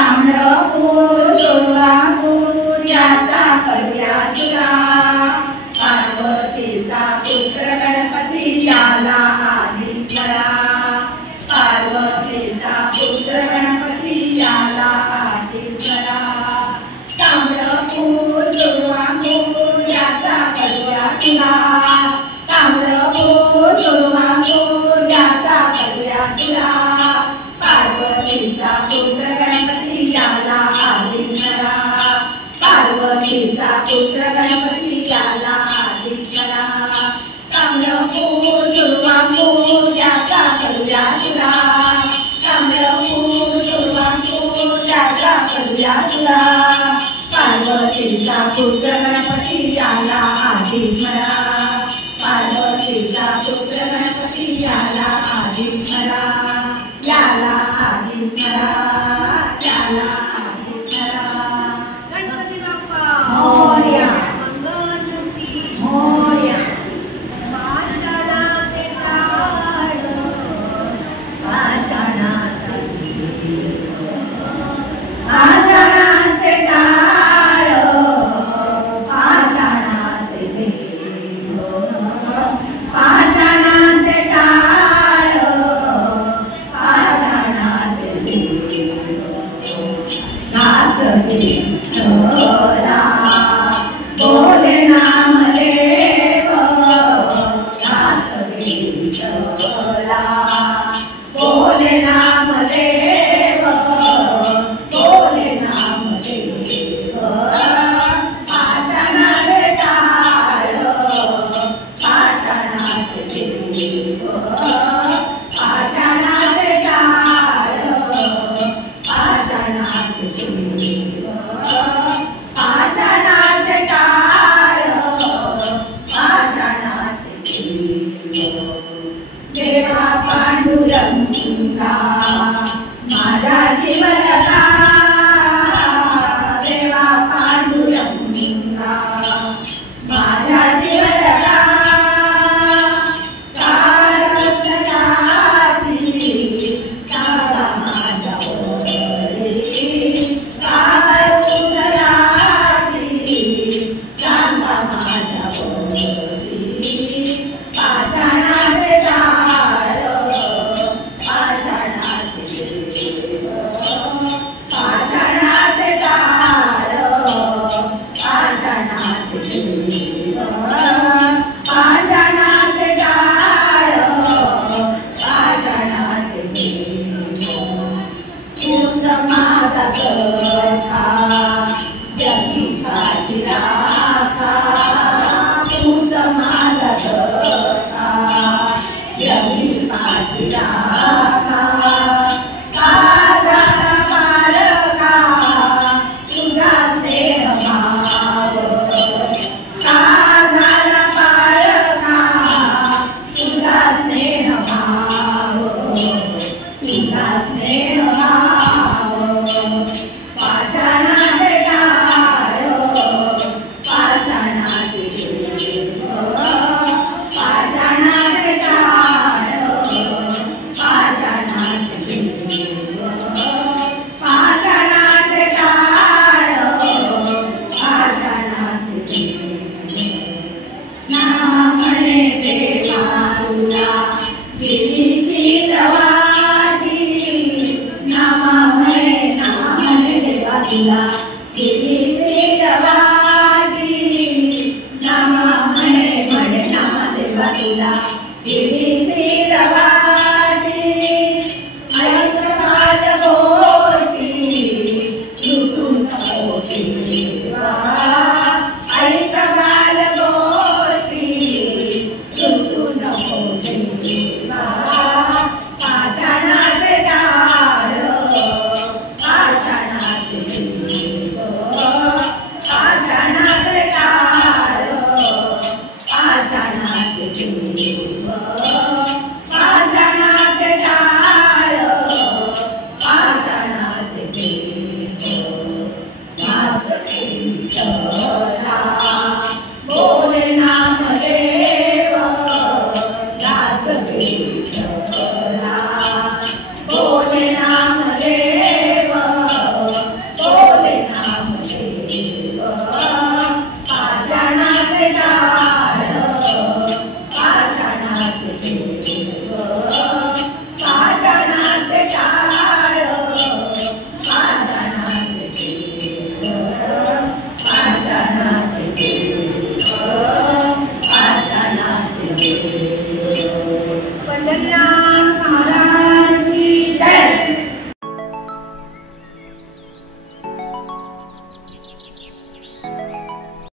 ताम्रपूर सोलापूर याचा पर्या तुला पार्वतीचा पुत्र गणपती याला आदिस्वरा पार्वतीचा पुत्र गणपती याला आदिस्वरा ताम्रपूर सोलापूर याचा पर्या तुला ताम्रपूर सोलापूर याचा पर्या तुला पार्वतीचा पुत्र गणपती याला आदिस्वरा पार्वतीचा पुत्र गणपती याला आदिस्वरा ताम्रपूर सोलापूर याचा पर्या तुला ताम्रपूर सोलापूर याचा पर्या तुला पार्वतीचा पुत्र गणपती याला आदिस्वरा पार्वतीचा पुत्र गणपती याला आदिस्वरा याला आदिस्वरा याला आदिस्वरा गणपती बाप्पा मोरया मंगलमूर्ती मोरया पाषाणाचे टाळ पाषाणाचे पाषाणाचे टाळ पाषाणाचे देव पाषाणाचे टाळ पाषाणाचे देव नाचते विठ्ठला बोले नामदेव नाचते विठ्ठला बोले नामदेव बोले नामदेव पाषाणाचे टाळ पाषाणाचे देव पाषाणाचे टाळ पाषाणाचे देव पाषाणाचे टाळ पाषाणाचे देव देवा पांडुरंगा माझा जीवलका देवा पांडुरंगा माझा जीवलका तुला